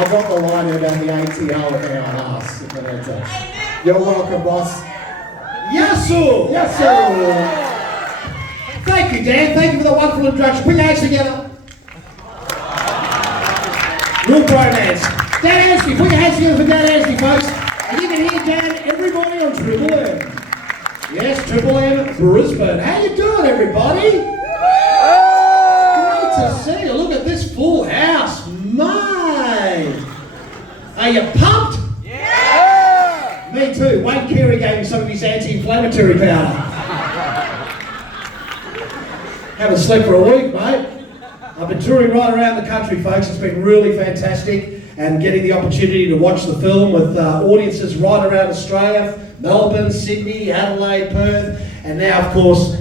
I got the line about the ATO at our house. You're welcome, boss. Yasu! Yasu! Thank you, Dan. Thank you for the wonderful introduction. Put your hands together. Real bromance. Dan Anstey, put your hands together for Dan Anstey, folks. And you can hear Dan, everybody on Triple M. Yes, Triple M, Brisbane. How you doing, everybody? Great to see you. Look at this full house. Mate. Are you pumped? Yeah! Me too. Wayne Carey gave me some of his anti-inflammatory powder. Haven't slept for a week, mate. I've been touring right around the country, folks. It's been really fantastic. And getting the opportunity to watch the film with audiences right around Australia, Melbourne, Sydney, Adelaide, Perth, and now, of course,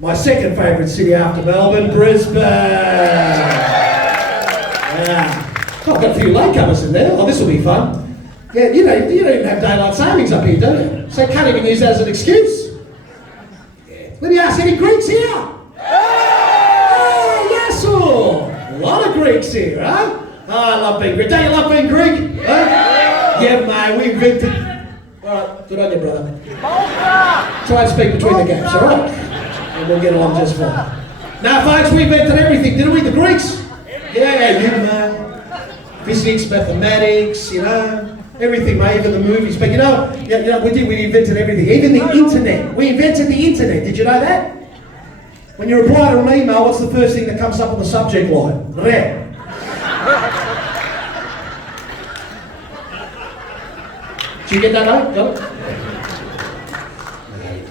my second favourite city after Melbourne, Brisbane. Yeah. Oh, I've got a few latecomers in there. Oh, this will be fun. Yeah, you don't even have daylight savings up here, do you? So you can't even use that as an excuse. Yeah. Let me ask, any Greeks here? Oh, yes, oh. A lot of Greeks here, huh? Oh, I love being Greek. Don't you love being Greek? Huh? Yeah, mate, we invented... Alright, good on you, brother. Try and speak between the gaps, alright? And we'll get along just fine. Now, folks, we invented everything, didn't we, the Greeks? Yeah, you know. Physics, mathematics, you know. Everything, mate, even the movies. But you know, we invented everything. Even the internet. We invented the internet. Did you know that? When you reply to an email, what's the first thing that comes up on the subject line? Re. Did you get that out? Got it?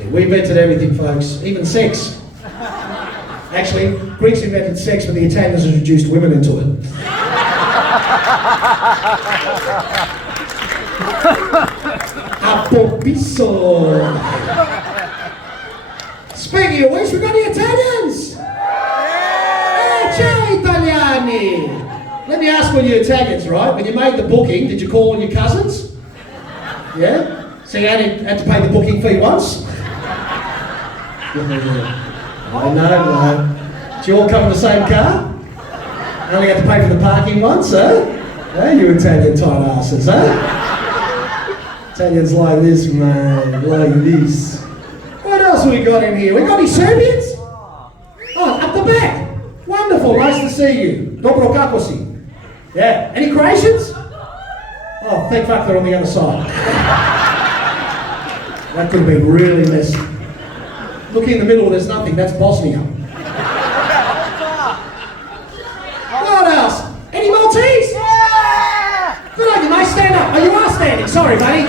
No, we invented everything, folks. Even sex. Actually, Greeks invented sex, but the Italians introduced women into it. Apopiso. Speaking of which, we got the Italians. Ciao, Italiani. Let me ask one of you Italians, right? When you made the booking, did you call on your cousins? Yeah? So you had to pay the booking fee once? No. Did you all come in the same car? Only had to pay for the parking once, huh? Hey, you Italian tight asses, huh? Italians like this, man, like this. What else have we got in here? We got any Serbians? Oh, up the back. Wonderful, nice to see you. Dobro kako si? Yeah. Any Croatians? Oh, thank fuck they're on the other side. That could have been really messy. Look in the middle, there's nothing. That's Bosnia. What else? Any Maltese? Yeah! Good on you, mate. Stand up. Oh, you are standing. Sorry, buddy.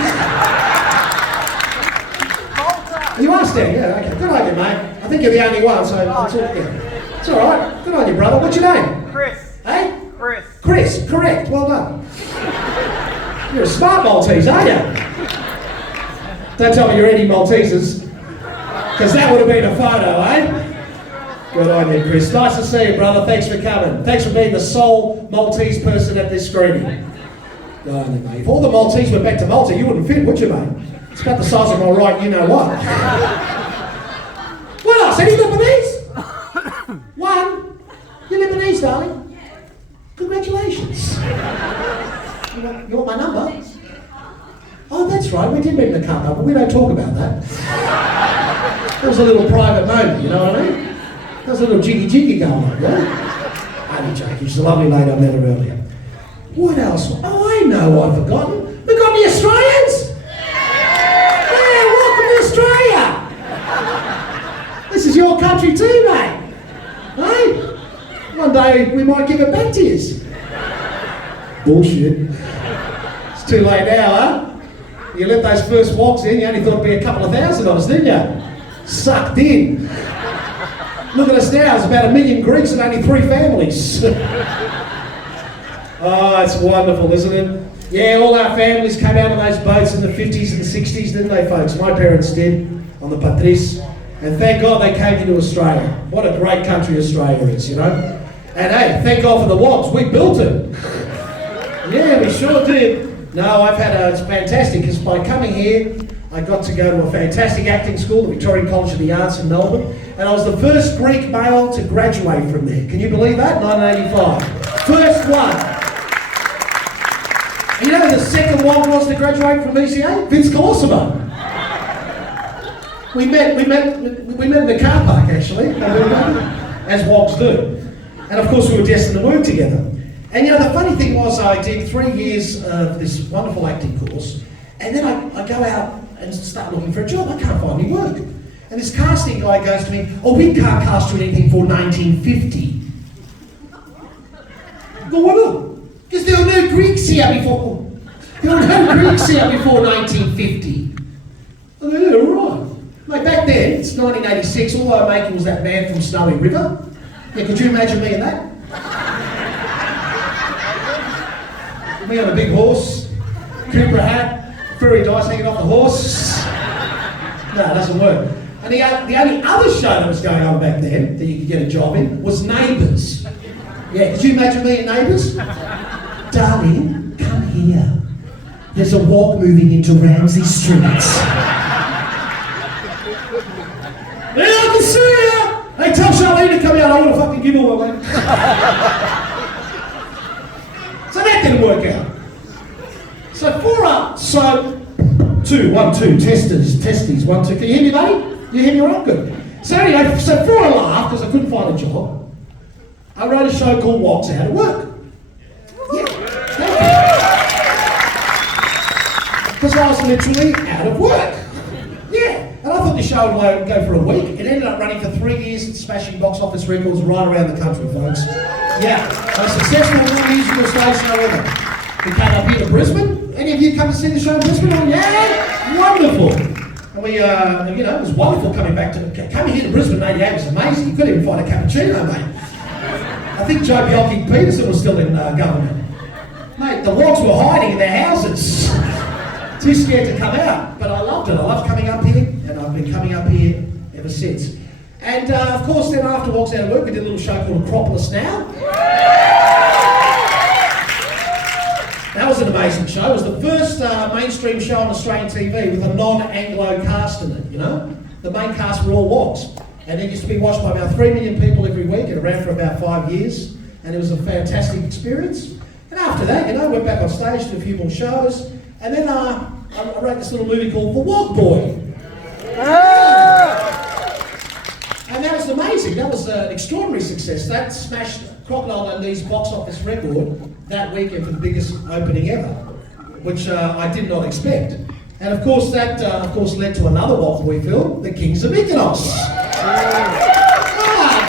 You are standing. Yeah, okay. Good on you, mate. I think you're the only one, so it's all right. Good on you, brother. What's your name? Chris. Hey? Chris. Chris, correct. Well done. You're a smart Maltese, aren't you? Don't tell me you're any Maltesers, because that would have been a photo, eh? Good on you, Chris. Nice to see you, brother. Thanks for coming. Thanks for being the sole Maltese person at this screening. Good on you, mate. If all the Maltese went back to Malta, you wouldn't fit, would you, mate? It's about the size of my right, you know what. What else? Any Lebanese? One? You're Lebanese, darling? Congratulations. You want my number? Oh, that's right. We did meet in the car park, but we don't talk about that. That was a little private moment, you know what I mean? There was a little jiggy going on, yeah? Only joking. She's a lovely lady I met her earlier. What else? Oh, I know I've forgotten. We got the Australians! Yeah, welcome to Australia! This is your country too, mate. Hey? One day we might give it back to you. Bullshit. It's too late now, huh? You let those first wogs in, you only thought it'd be a couple of thousand of us, didn't you? Sucked in. Look at us now, there's about 1 million Greeks and only 3 families. Oh, it's wonderful, isn't it? Yeah, all our families came out on those boats in the 50s and the 60s, didn't they, folks? My parents did, on the Patrice. And thank God they came into Australia. What a great country Australia is, you know? And hey, thank God for the wogs, we built it. Yeah, we sure did. No, it's fantastic, because by coming here, I got to go to a fantastic acting school, the Victorian College of the Arts in Melbourne, and I was the first Greek male to graduate from there. Can you believe that? 1985. First one. And you know who the second Wog was to graduate from ECA? Vince Colosimo. We met in the car park actually, as Wogs do. And of course we were destined to work together. And you know, the funny thing was I did 3 years of this wonderful acting course, and then I go out and start looking for a job. I can't find any work. And this casting guy goes to me, oh, we can't cast you anything for 1950. I go, why not? Because there were no Greeks here before. There were no Greeks here before 1950. I go, yeah, right. Like back then, it's 1986, all I was making was that man from Snowy River. Yeah, could you imagine me in that? Me on a big horse, Cooper hat, furry dice hanging off the horse. No, it doesn't work. And the only other show that was going on back then that you could get a job in was Neighbours. Yeah, could you imagine me in Neighbours? Darling, come here. There's a wog moving into Ramsey Street. Yeah, I can see ya! Hey, tell Charlene to come out, I want to fucking give her away. So that didn't work out. So 2, 1, 2, testes, 1, 2. Can you hear me, buddy? You hear me right? Good. So anyway, so for a laugh, because I couldn't find a job, I wrote a show called Wogs Out of Work. Yeah, thank you. Because I was literally out of work. Yeah, and I thought the show would go for a week. It ended up running for 3 years, smashing box office records right around the country, folks. Yeah, most successful musical stage show ever. We came up here to Brisbane. Any of you come to see the show in Brisbane? Oh, yeah, wonderful. And we, you know, it was wonderful coming here to Brisbane in '88 was amazing. You couldn't even find a cappuccino, mate. I think Joe Peterson was still in government. Mate, the Wogs were hiding in their houses. Too scared to come out, but I loved it. I loved coming up here, and I've been coming up here ever since. And of course, then after Wogs Out of Work, we did a little show called Acropolis Now. That was an amazing show. It was the first mainstream show on Australian TV with a non-Anglo cast in it, you know? The main cast were all Wogs. And it used to be watched by about 3 million people every week. It ran for about 5 years, and it was a fantastic experience. And after that, you know, I went back on stage, did a few more shows, and then I wrote this little movie called The Wog Boy. And that was amazing. That was an extraordinary success. That smashed Crocodile Dundee's box office record that weekend for the biggest opening ever, which I did not expect. And of course, that led to another Wog Boy film, The Kings of Mykonos.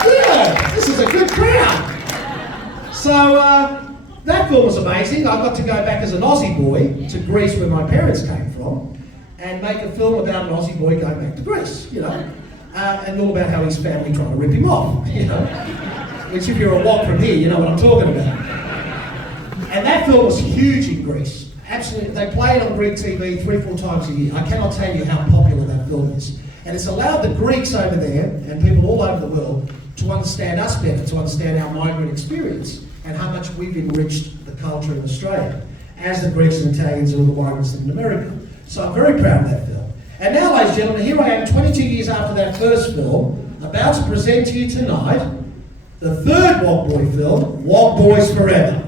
Good. This is a good crowd. So that film was amazing. I got to go back as an Aussie boy to Greece, where my parents came from, and make a film about an Aussie boy going back to Greece, you know, and all about how his family tried to rip him off, you know. Which, if you're a Wog from here, you know what I'm talking about. And that film was huge in Greece. Absolutely, they play it on Greek TV 3-4 times a year. I cannot tell you how popular that film is. And it's allowed the Greeks over there, and people all over the world, to understand us better, to understand our migrant experience, and how much we've enriched the culture in Australia, as the Greeks and Italians and all the migrants in America. So I'm very proud of that film. And now, ladies and gentlemen, here I am 22 years after that first film, about to present to you tonight the third Wog Boy film, WOG Boys FOREVER.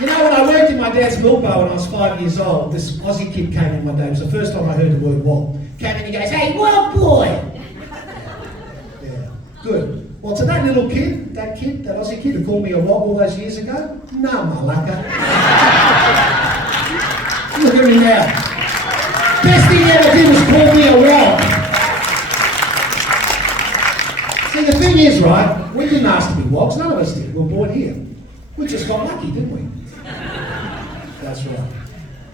You know, when I worked in my dad's milk bar when I was 5 years old, this Aussie kid came in one day. It was the first time I heard the word wog. Came in and he goes, "Hey, Wog Boy!" Yeah, good. Well, to that little kid, that Aussie kid who called me a wog all those years ago, no, malaka. Look at me now. Best thing he ever did was call me a wog. See, the thing is, right, we didn't ask to be wogs. None of us did. We were born here. We just got lucky, didn't we? That's right.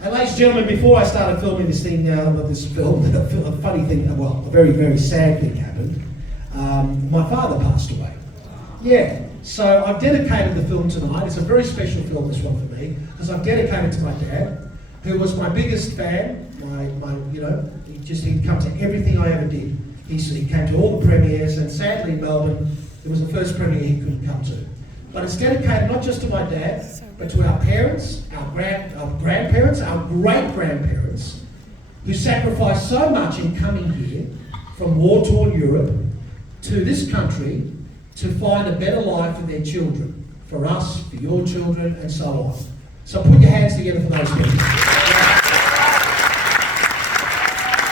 And ladies and gentlemen, before I started filming this thing, this film, a funny thing, well, a very, very sad thing happened. My father passed away. Yeah, so I've dedicated the film tonight. It's a very special film, this one for me, because I've dedicated to my dad, who was my biggest fan. You know, he'd come to everything I ever did. He came to all the premieres, and sadly in Melbourne, it was the first premiere he couldn't come to. But it's dedicated not just to my dad, but to our parents, our grandparents, our great-grandparents, who sacrificed so much in coming here from war-torn Europe to this country to find a better life for their children, for us, for your children, and so on. So put your hands together for those people.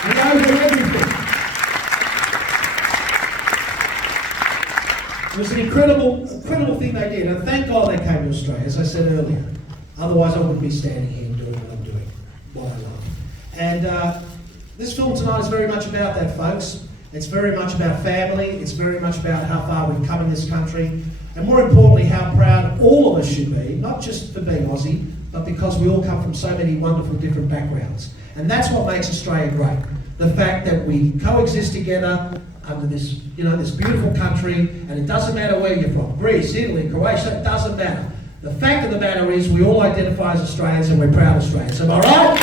And over everything. It was an incredible thing they did, and thank God they came to Australia, as I said earlier. Otherwise I wouldn't be standing here and doing what I'm doing, what I love. And this film tonight is very much about that, folks. It's very much about family, it's very much about how far we've come in this country, and more importantly, how proud all of us should be, not just for being Aussie, but because we all come from so many wonderful different backgrounds. And that's what makes Australia great. The fact that we coexist together under this, this beautiful country, and it doesn't matter where you're from, Greece, Italy, Croatia, it doesn't matter. The fact of the matter is we all identify as Australians and we're proud Australians. Am I right?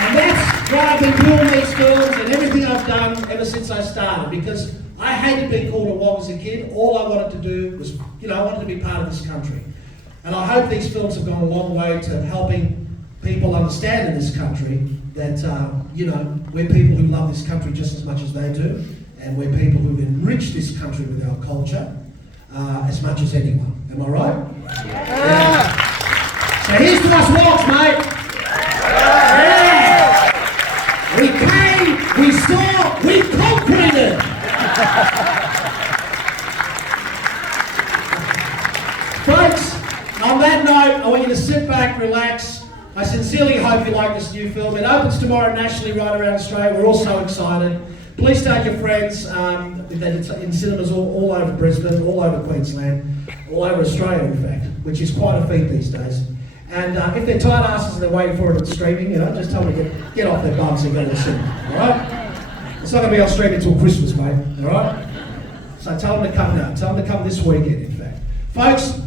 And that's why I've been doing these films and everything I've done ever since I started, because I hated being called a wog as a kid. All I wanted to do was, I wanted to be part of this country. And I hope these films have gone a long way to helping people understand in this country that, we're people who love this country just as much as they do, and we're people who've enriched this country with our culture as much as anyone. Am I right? Yeah. So here's to us wogs, mate. Yeah. We came, we saw, we conquered it. Folks, on that note, I want you to sit back, relax. I sincerely hope you like this new film. It opens tomorrow nationally right around Australia. We're all so excited. Please tell your friends that it's in cinemas all over Brisbane, all over Queensland, all over Australia, in fact, which is quite a feat these days. And if they're tired asses and they're waiting for it on streaming, just tell them to get off their bums and go to the cinema, all right? It's not going to be on streaming until Christmas, mate, all right? So tell them to come now. Tell them to come this weekend, in fact. Folks,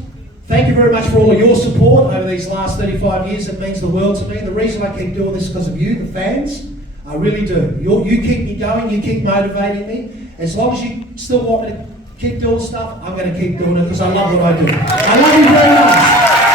thank you very much for all of your support over these last 35 years. It means the world to me. The reason I keep doing this is because of you, the fans. I really do. You keep me going, you keep motivating me. As long as you still want me to keep doing stuff, I'm going to keep doing it because I love what I do. I love you very much.